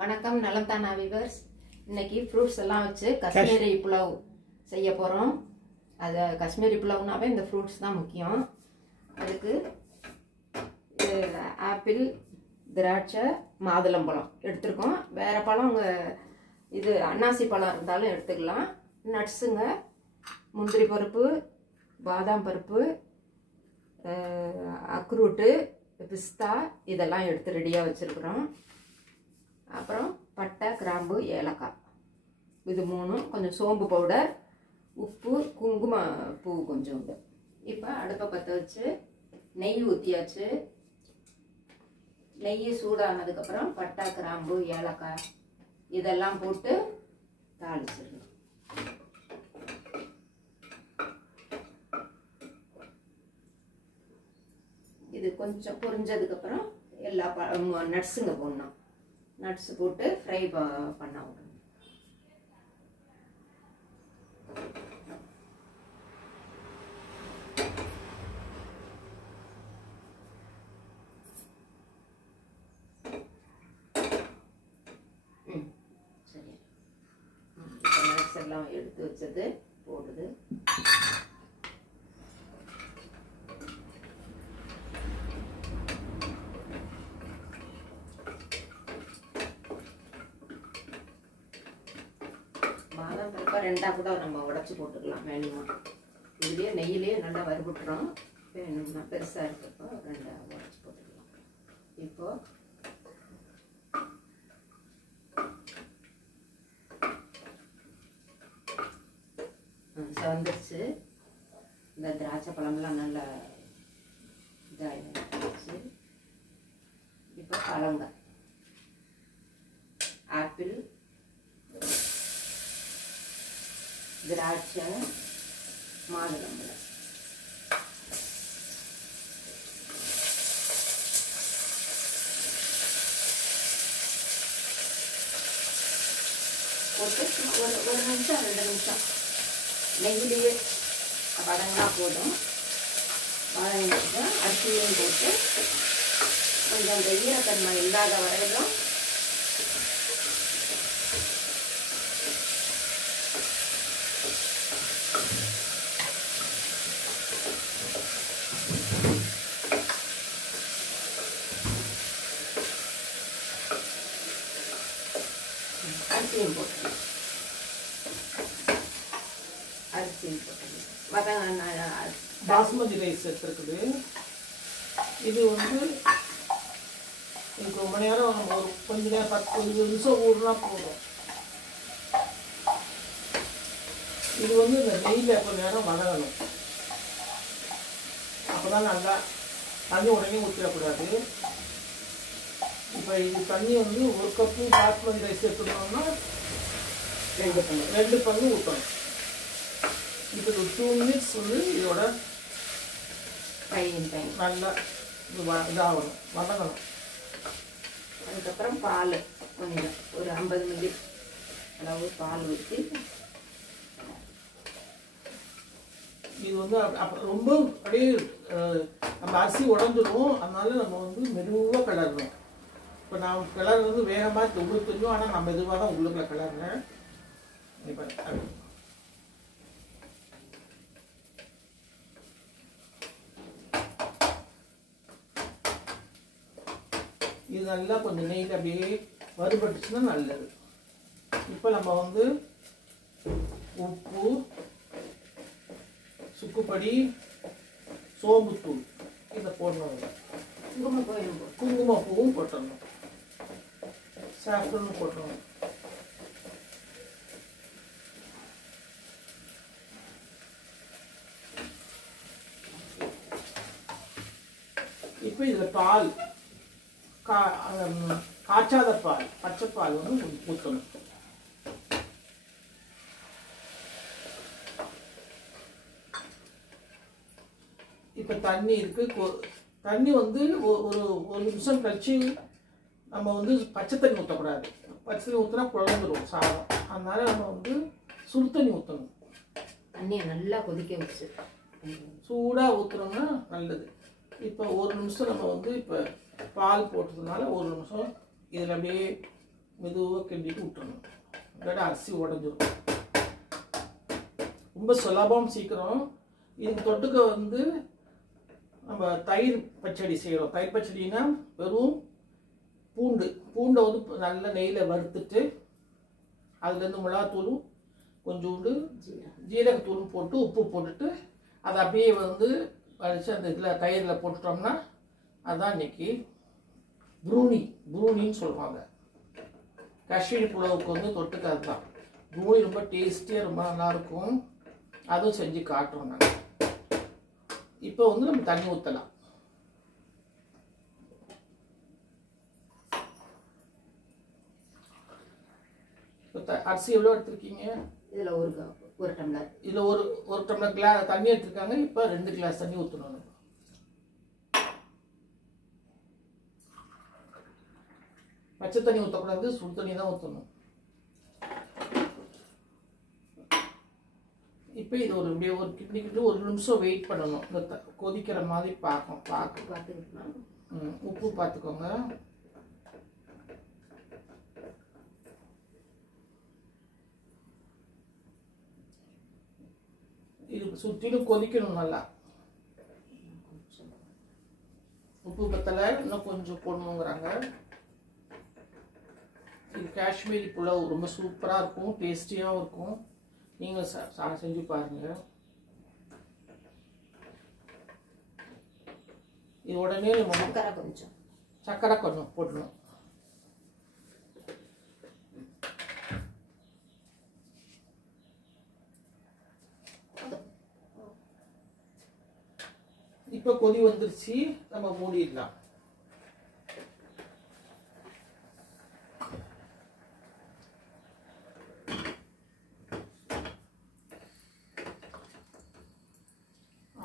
வணக்கம் நலம்தானா விவர்ஸ். இன்னைக்கு ஃப்ரூட்ஸ் எல்லாம் வச்சு காஷ்மீரி புலாவ் செய்ய போகிறோம். அது காஷ்மீரி புலாவ்னாவே இந்த ஃப்ரூட்ஸ் தான் முக்கியம். அதுக்கு ஆப்பிள், திராட்சை, மாதுளம்பழம் எடுத்துருக்கோம். வேறு பழம் இது அன்னாசி பழம் இருந்தாலும் எடுத்துக்கலாம். நட்ஸுங்க, முந்திரி பருப்பு, பாதாம் பருப்பு, அக்ரூட்டு, பிஸ்தா இதெல்லாம் எடுத்து ரெடியாக வச்சுருக்குறோம். அப்புறம் பட்டை, கிராம்பு, ஏலக்காய் இது மூணும், கொஞ்சம் சோம்பு பவுடர், உப்பு, குங்கும பூ கொஞ்சோண்டு. இப்போ அடுப்பை பற்ற வச்சு நெய் ஊற்றியாச்சு. நெய் சூடானதுக்கப்புறம் பட்டை, கிராம்பு, ஏலக்காய் இதெல்லாம் போட்டு தாளிச்சிடணும். இது கொஞ்சம் பொரிஞ்சதுக்கப்புறம் எல்லா நட்ஸுங்க போடணும். நட்ஸ் போட்டு ஃப்ரை பண்ண விடணும். சரி, நட்ஸ் எல்லாம் எடுத்து வச்சது போடுது. பாதாம் பருப்பை ரெண்டாக கூட நம்ம உடச்சி போட்டுக்கலாம் வேணுமா. இதுலேயே நெய்யிலேயே நல்லா வறுபட்டுறோம். வேணும்னா பெருசாக இருக்கப்போ ரெண்டாக உடச்சி போட்டுக்கலாம். இப்போ வந்துருச்சு. இந்த திராட்சை பழம்லாம் நல்லா இதாகிடுச்சு. இப்போ பழங்க ஆப்பிள், திராட்சை, மாதுளம்பழம் போட்டு ஒரு நிமிஷம் 2 நிமிஷம் நெய்யிலேயே வதங்கினா போதும். வதங்கிட்டு அரிசியும் போட்டு கொஞ்சம் அந்த ஈரத்தன்மை இல்லாத வரையிலும் அரிசியும் போட்டு பாஸ்மதி ரைஸ் எடுத்துருக்குது. இது எனக்கு ரொம்ப நேரம் நம்ம ஒரு கொஞ்ச நேரம் 10-20 நிமிஷம் ஊறுனா போதும். இது இந்த நெய்யில் கொஞ்ச நேரம் வதங்கணும். அப்போதான் நல்லா தண்ணி உடனே ஊற்றிடக்கூடாது. இப்போ இது தண்ணி 1 கப்பு பாஸ்மதி ரைஸ் எடுத்துட்டோம்னா 2 பங்கு ஊற்றணும். இப்போ 2 மினிட்ஸ் இதோட நல்லா இதாகணும், வதங்கணும். அதுக்கப்புறம் பால் கொஞ்சம் ஒரு 50 மில்லி அளவு பால் ஊற்றி இது ரொம்ப அப்படியே நம்ம அரிசி உடஞ்சிடும். அதனால நம்ம மெதுவாக கிளறணும். இப்போ நான் கிளறது வேற மாதிரி உங்களுக்கு தெரியும். ஆனால் நான் மெதுவாக தான் உள்ளுக்குள்ள கிளறேன். இப்போ இது நல்லா கொஞ்சம் நெய்யில் அப்படியே வறுபட்டுச்சுன்னா நல்லது. இப்போ நம்ம உப்பு, சுக்குப்பொடி, சோம்புத்தூள் இதை போடணும். குங்குமப்பூவும் போட்டுடணும். சாஃப்ரனும் போட்டுடணும். இப்போ இதில் பால், காய்ச்சாத பால், பச்சைப்பால் ஊற்றணும். இப்போ தண்ணி இருக்கு. தண்ணி ஒரு நிமிஷம் கழிச்சு நம்ம பச்சை தண்ணி ஊற்றக்கூடாது. பச்சை தண்ணி ஊற்றினா குழம்புரும் சாதம். அதனால நம்ம சுடு தண்ணி ஊற்றணும். தண்ணியை நல்லா கொதிக்க வச்சு சூடாக ஊற்றுனோம்னா நல்லது. இப்போ ஒரு நிமிஷம் நம்ம இப்போ பால் போட்டதுனால ஒரு நிமிஷம் இதில் அப்படியே மெதுவாக கிண்டிட்டு விட்டுறணும். இல்லாட்டி அரிசி உடஞ்சிரும். ரொம்ப சுலபம், சீக்கிரம். இதுக்கு தொட்டுக்க வந்து நம்ம தயிர் பச்சடி செய்கிறோம். தயிர் பச்சடினா வெறும் பூண்டை வந்து நல்ல நெய்யில் வறுத்துட்டு அதுலேருந்து மிளகாத்தூளும் கொஞ்சோண்டு ஜீரகத்தூளும் போட்டு உப்பு போட்டுட்டு அதை அப்படியே வந்து வடித்து அந்த இதில் தயிரில் போட்டுட்டோம்னா அதுதான் இன்னைக்கு ப்ரூனின்னு சொல்லுவாங்க. காஷ்மீரி புலாவுக்கு வந்து தொட்டுக்க அதுதான். ப்ரூனி ரொம்ப டேஸ்டியாக ரொம்ப நல்லாயிருக்கும். அதுவும் செஞ்சு காட்டுறோம் நாங்கள். இப்போ வந்து நம்ம தண்ணி ஊற்றலாம். இப்போ அரிசி எவ்வளோ எடுத்துருக்கீங்க? இதில் ஒரு டம்ளர். இதில் ஒரு டம்ளர் தண்ணி எடுத்துருக்காங்க. இப்போ 2 கிளாஸ் தண்ணி ஊற்றணும். பச்சை தண்ணி ஊற்றக்கூடாது, சுடு தண்ணி தான் ஊற்றணும். இப்போ இது ஒரு கிண்டிக்கிட்டு 1 நிமிஷம் வெயிட் பண்ணணும். இந்த கொதிக்கிற மாதிரி பார்த்துக்கலாம். உப்பு பார்த்துக்கோங்க. இது சுற்றிலும் கொதிக்கணும் நல்லா. உப்பு பத்தலை, இன்னும் கொஞ்சம் போடணுங்கிறாங்க. இது காஷ்மீரி புலாவ் ரொம்ப சூப்பராக இருக்கும், டேஸ்டியாகவும் இருக்கும். நீங்கள் செஞ்சு பாருங்க. இது உடனே நம்ம சக்கரை கொஞ்சம் போடணும். இப்போ கொதி வந்துருச்சு, நம்ம மூடிடலாம்.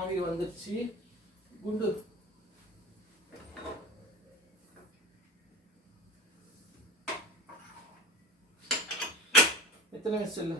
ஆவி வந்துருச்சு. குண்டு எத்தனை விசில்?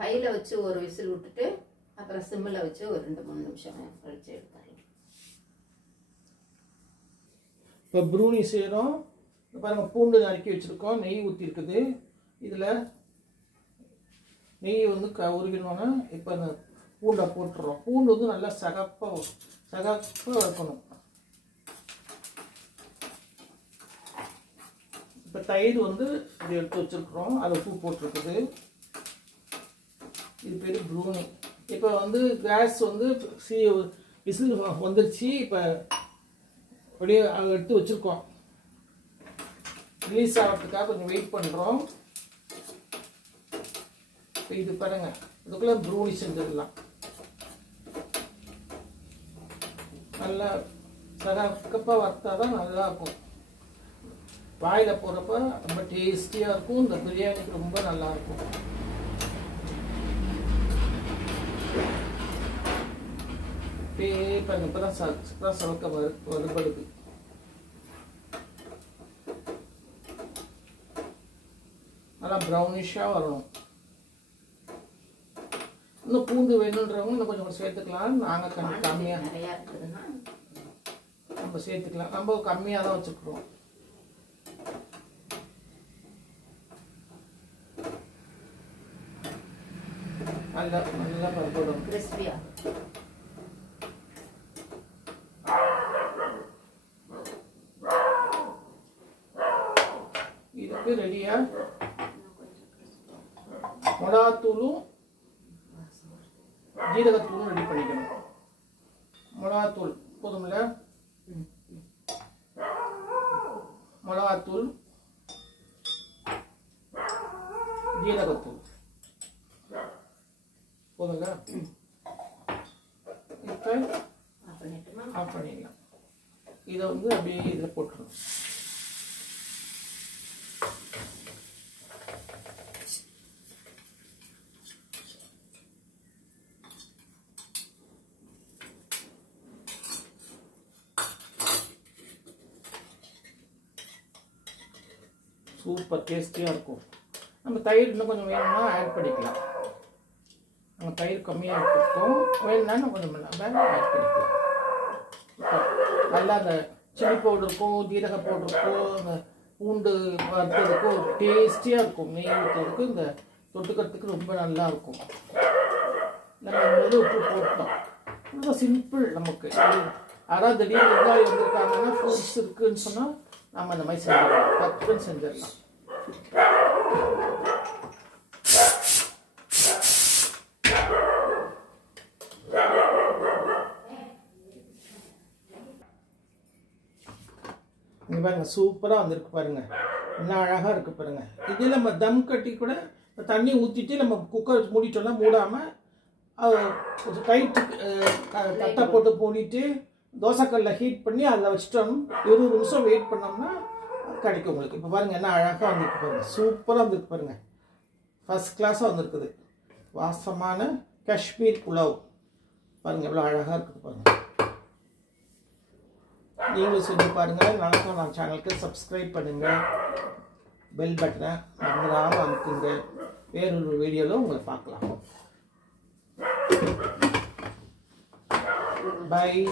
ஹையில் வச்சு ஒரு விசில் விட்டுட்டு அப்புறம் சிம்மில் வச்சு ஒரு 2-3 நிமிஷம் கழிச்சு எடுத்துடலாம். இப்போ ப்ரூனி செய்கிறோம். பாருங்க, பூண்டு நறுக்கி வச்சுருக்கோம். நெய் ஊற்றி இருக்குது. இதில் நெய் வந்து உருகினோன்னா இப்போ அந்த பூண்டை போட்டுறோம். பூண்டு வந்து நல்லா சகப்பாக இருக்கணும். இப்போ தயிர் வந்து இப்படி எடுத்து வச்சுருக்குறோம். அதை உப்பு போட்டிருக்குது. இது பேர் ப்ரூனி. இப்போ வந்து கேஸ் வந்து விசில் வந்துருச்சு. இப்போ அப்படியே எடுத்து வச்சுருக்கோம். ரிலீஸ் ஆகிறதுக்காக கொஞ்சம் வெயிட் பண்ணுறோம். இது பாருங்க, இதுக்குள்ள ப்ரூனி செஞ்சிடலாம். நல்லா சகப்பாக வறுத்தாதான் நல்லா இருக்கும். வாயில் போகிறப்ப ரொம்ப டேஸ்டியாக இருக்கும். இந்த பிரியாணிக்கு ரொம்ப நல்லா இருக்கும். பாருங்க, இப்போதான் சவக்க வறுபடுது. நல்லா ப்ரௌனிஷாக வரணும். இன்னும் பூண்டு வேணுன்றவங்க இன்னும் கொஞ்சம் சேர்த்துக்கலாம். நாங்கள் கம்மியாக நிறையா இருக்குதுன்னா நம்ம சேர்த்துக்கலாம். நம்ம கம்மியாக தான் வச்சுக்கிறோம். நல்லா பருப்படும் கிறிஸ்பியாக. இதுக்கு ரெடியாக மிளகாத்தூளும் ஜீரகத்தூளும் ரெடி பண்ணிக்கணும். மிளகாத்தூள் போதும்ல? மிளகாத்தூள், ஜீரகத்தூள் போதுங்க. இப்போ ஆஃப் பண்ணிடலாம். இதை வந்து அப்படியே இதில் போட்டுருணும். சூப்பர் டேஸ்டியாக இருக்கும். நம்ம தயிர் இன்னும் கொஞ்சம் வேணும்னா ஆட் பண்ணிக்கலாம். நம்ம தயிர் கம்மியாக எடுத்துருக்கோம். வேணும்னா நம்ம கொஞ்சம் ஆட் பண்ணிக்கலாம். நல்லா அந்த சில்லி பவுடருக்கும் ஜீரக பவுடருக்கும் அந்த பூண்டு வறுத்ததுக்கும் டேஸ்டியாக இருக்கும். நெய் ஊற்றுறதுக்கு இந்த தொட்டுக்கிறதுக்கு ரொம்ப நல்லா இருக்கும். நம்ம முதல்ல உப்பு போட்டோம். ரொம்ப சிம்பிள். நமக்கு யாராவது திடீர்னு விருந்தாளி வந்திருக்காங்கன்னா ஃப்ரூட்ஸ் இருக்குதுன்னு சொன்னால் நம்ம அந்த மாதிரி செஞ்சிடலாம். டக்குன்னு செஞ்சிடலாம். இங்கே பாருங்கள், சூப்பராக வந்திருக்கு பாருங்கள். இன்னும் அழகாக இருக்குது பாருங்கள். இதே நம்ம தம் கட்டி கூட தண்ணி ஊற்றிட்டு நம்ம குக்கர் மூடிட்டோம்னா மூடாமல் கொஞ்சம் டைட்டு தட்டை போட்டு மூடிட்டு தோசைக்கல்ல ஹீட் பண்ணி அதில் வச்சுட்டோம். 20 நிமிஷம் வெயிட் பண்ணோம்னா கிடைக்கும் உங்களுக்கு. இப்போ பாருங்கள் என்ன அழகாக வந்துருக்கு பாருங்கள். சூப்பராக வந்துருக்கு பாருங்கள். ஃபஸ்ட் கிளாஸாக வந்துருக்குது. வாசமான காஷ்மீர் புலாவ் பாருங்கள், எவ்வளோ அழகாக இருக்குது பாருங்கள். நீங்களும் செஞ்சு பாருங்கள். நான் சேனலுக்கு சப்ஸ்கிரைப் பண்ணுங்கள். பெல் பட்டனை மறந்துடாமல் அமுக்குங்க. வேறொரு வீடியோவில் உங்களை பார்க்கலாம். Bye.